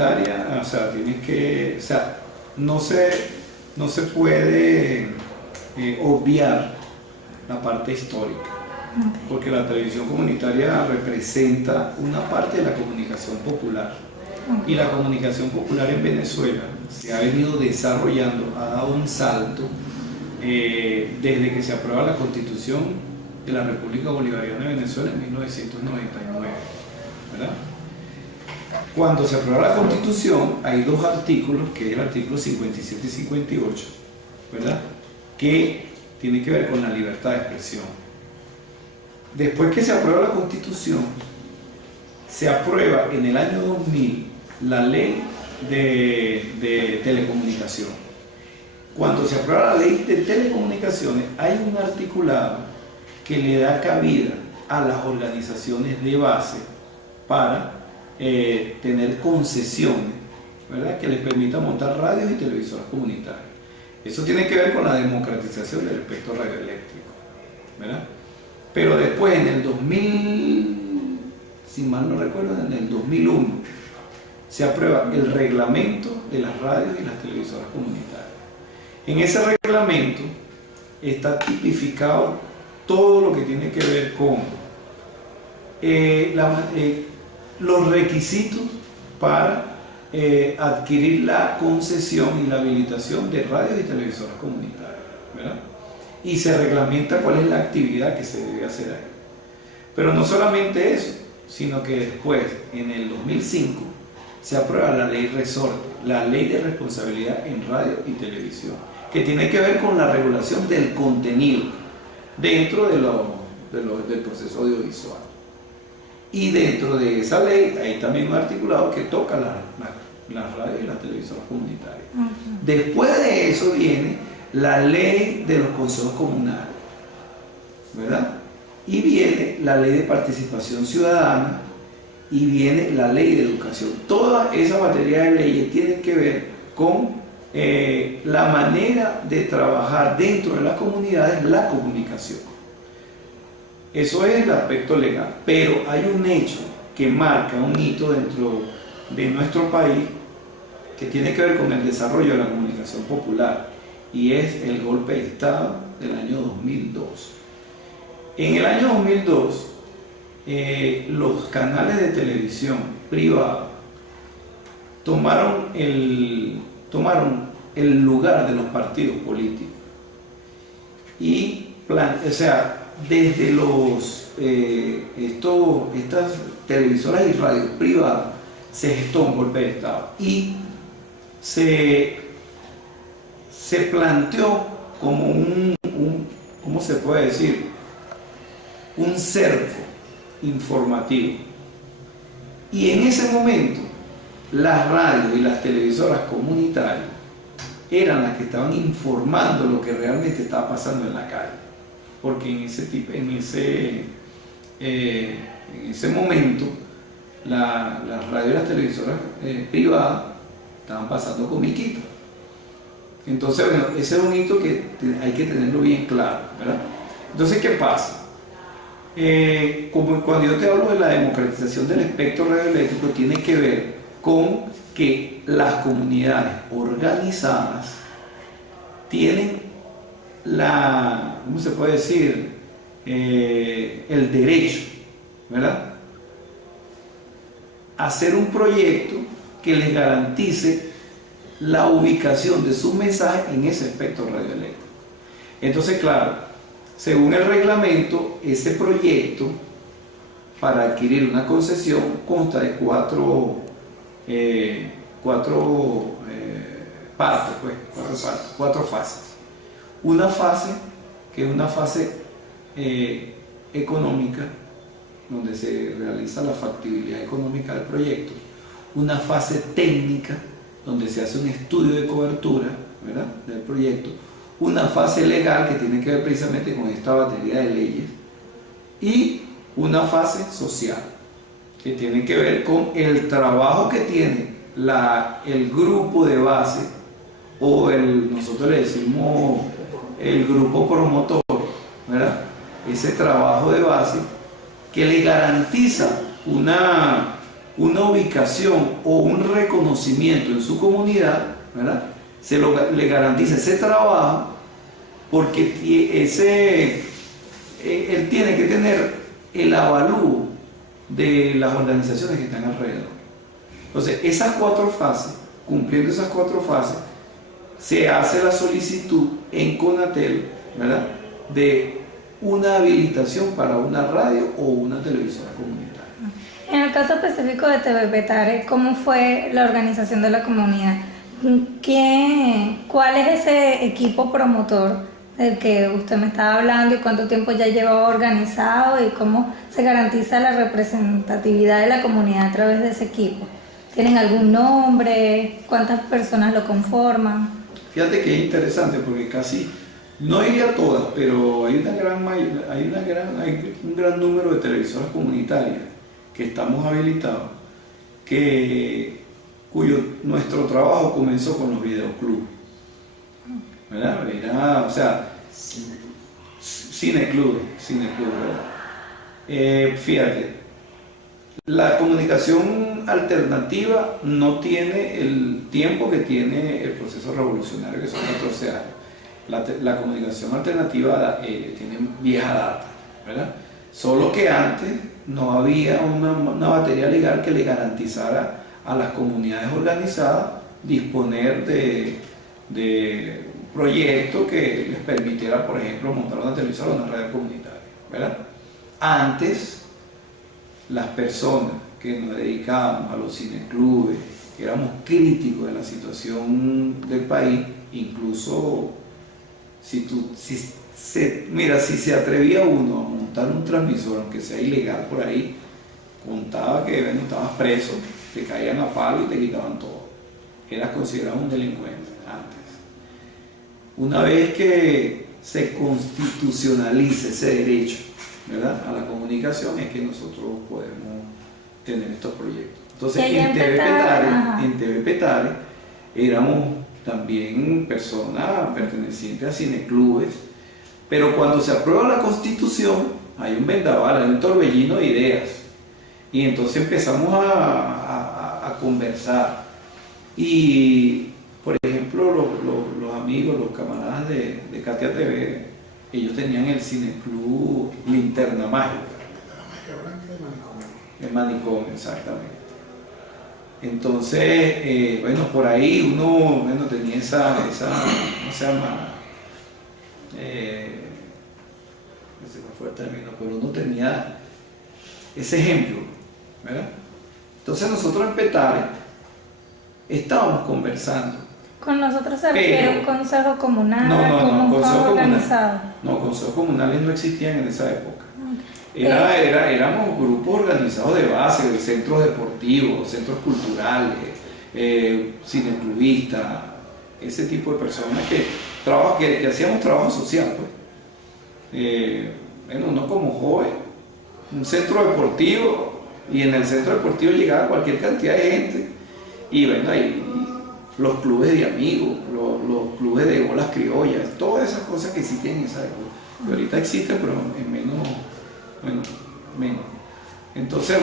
comunitaria, o sea, tienes que, o sea, no se puede obviar la parte histórica, porque la televisión comunitaria representa una parte de la comunicación popular. Y la comunicación popular en Venezuela se ha venido desarrollando, ha dado un salto desde que se aprueba la Constitución de la República Bolivariana de Venezuela en 1999, ¿verdad? Cuando se aprueba la Constitución hay dos artículos, que es el artículo 57 y 58, ¿verdad?, que tienen que ver con la libertad de expresión. Después que se aprueba la Constitución, se aprueba en el año 2000 la ley de telecomunicación. Cuando se aprueba la ley de telecomunicaciones, hay un articulado que le da cabida a las organizaciones de base para tener concesiones, ¿verdad?, que les permita montar radios y televisoras comunitarias. Eso tiene que ver con la democratización del espectro radioeléctrico, ¿verdad? Pero después, en el 2000, si mal no recuerdo, en el 2001, se aprueba el reglamento de las radios y las televisoras comunitarias. En ese reglamento está tipificado todo lo que tiene que ver con los requisitos para adquirir la concesión y la habilitación de radios y televisoras comunitarias, ¿verdad? Y se reglamenta cuál es la actividad que se debe hacer ahí. Pero no solamente eso, sino que después, en el 2005, se aprueba la ley resorte, la ley de responsabilidad en radio y televisión, que tiene que ver con la regulación del contenido dentro del proceso audiovisual. Y dentro de esa ley hay también un articulado que toca las radios y las televisoras comunitarias. Después de eso viene la ley de los consejos comunales, ¿verdad? Y viene la ley de participación ciudadana y viene la ley de educación. Toda esa batería de leyes tienen que ver con la manera de trabajar dentro de las comunidades, la comunicación. Eso es el aspecto legal, pero hay un hecho que marca un hito dentro de nuestro país que tiene que ver con el desarrollo de la comunicación popular, y es el golpe de Estado del año 2002. En el año 2002, los canales de televisión privados tomaron el lugar de los partidos políticos y desde estas televisoras y radios privadas se gestó un golpe de Estado y se planteó como ¿cómo se puede decir?, un cerco informativo. Y en ese momento las radios y las televisoras comunitarias eran las que estaban informando lo que realmente estaba pasando en la calle, porque en ese momento las radios y las televisoras privadas estaban pasando comiquitas. Entonces, bueno, ese es un hito que hay que tenerlo bien claro, ¿verdad? Entonces, ¿qué pasa? Como cuando yo te hablo de la democratización del espectro radioeléctrico, tiene que ver con que las comunidades organizadas tienen ¿cómo se puede decir?, el derecho, ¿verdad?, a hacer un proyecto que les garantice la ubicación de sus mensajes en ese espectro radioeléctrico. Entonces, claro, según el reglamento, ese proyecto para adquirir una concesión consta de cuatro fases. Una fase que es una fase económica, donde se realiza la factibilidad económica del proyecto. Una fase técnica, donde se hace un estudio de cobertura, ¿verdad?, del proyecto. Una fase legal, que tiene que ver precisamente con esta batería de leyes. Y una fase social, que tiene que ver con el trabajo que tiene el grupo de base, o nosotros le decimos el grupo promotor, ¿verdad?, ese trabajo de base que le garantiza una ubicación o un reconocimiento en su comunidad, ¿verdad? Le garantiza ese trabajo, porque él tiene que tener el avalúo de las organizaciones que están alrededor. Entonces, esas 4 fases, cumpliendo esas 4 fases, se hace la solicitud en Conatel, ¿verdad?, de una habilitación para una radio o una televisora comunitaria. En el caso específico de TV Petare, ¿cómo fue la organización de la comunidad? ¿Cuál es ese equipo promotor del que usted me estaba hablando y cuánto tiempo ya lleva organizado y cómo se garantiza la representatividad de la comunidad a través de ese equipo? ¿Tienen algún nombre? ¿Cuántas personas lo conforman? Fíjate que es interesante porque casi, no diría todas, pero hay un gran número de televisoras comunitarias que estamos habilitados, nuestro trabajo comenzó con los videoclubs, ¿verdad? O sea, cineclubes, ¿verdad? Fíjate, la comunicación alternativa no tiene el tiempo que tiene el proceso revolucionario, que son 14 años. La comunicación alternativa tiene vieja data, ¿verdad? Solo que antes no había una materia legal que le garantizara a las comunidades organizadas disponer de proyectos que les permitiera, por ejemplo, montar una televisora o una radio comunitaria, ¿verdad? Antes, las personas que nos dedicábamos a los cineclubes, que éramos críticos de la situación del país, incluso si se atrevía uno a montar un transmisor, aunque sea ilegal por ahí, contaba que estabas preso, te caían a palo y te quitaban todo. Eras considerado un delincuente antes. Una vez que se constitucionalice ese derecho, ¿verdad?, a la comunicación, es que nosotros podemos tener estos proyectos. Entonces, en TV Petare éramos también personas pertenecientes a cineclubes, pero cuando se aprueba la Constitución hay un vendaval, hay un torbellino de ideas, y entonces empezamos a conversar. Y, por ejemplo, los amigos, los camaradas de Katia TV, ellos tenían el cineclub Linterna Mágica. El Manicomio, exactamente. Entonces, por ahí uno tenía esa ¿cómo se llama? No sé cuál fue el término, pero uno tenía ese ejemplo, ¿verdad? Entonces nosotros en Petare estábamos conversando. ¿Con nosotros se refiere un consejo comunal? No, consejo organizado. comunal. No, consejos comunales no existían en esa época. Éramos grupos organizados de base, de centros deportivos, centros culturales, cineclubistas, ese tipo de personas que hacíamos trabajo social, pues. Uno como joven, un centro deportivo, y en el centro deportivo llegaba cualquier cantidad de gente, y ahí los clubes de amigos, los clubes de bolas criollas, todas esas cosas que existían en esa época, que ahorita existen, pero en menos. Entonces,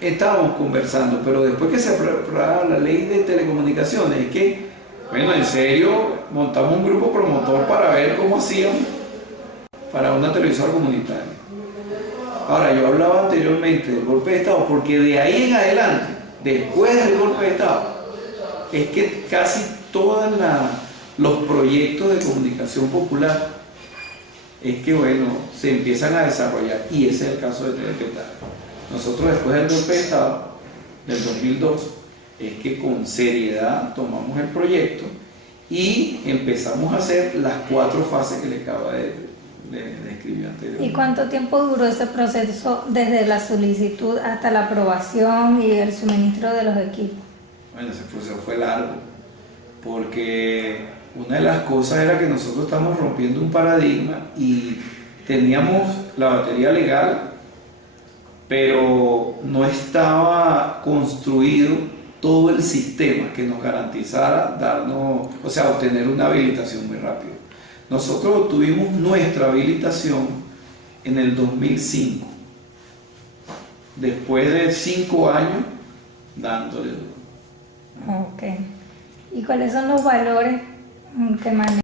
estábamos conversando, pero después que se aprobara la ley de telecomunicaciones, es que, en serio, montamos un grupo promotor para ver cómo hacían para una televisora comunitaria. Ahora, yo hablaba anteriormente del golpe de Estado, porque de ahí en adelante, después del golpe de Estado, es que casi todos los proyectos de comunicación popular es que se empiezan a desarrollar, y ese es el caso de TV Petare. Nosotros, después del golpe de Estado del 2002, es que con seriedad tomamos el proyecto y empezamos a hacer las 4 fases que le acabo de describir anteriormente. ¿Y cuánto tiempo duró ese proceso desde la solicitud hasta la aprobación y el suministro de los equipos? Ese proceso fue largo, porque una de las cosas era que nosotros estamos rompiendo un paradigma y teníamos la batería legal, pero no estaba construido todo el sistema que nos garantizara obtener una habilitación muy rápido. Nosotros obtuvimos nuestra habilitación en el 2005. después de 5 años, dándole duro. Ok. ¿Y cuáles son los valores que manejan?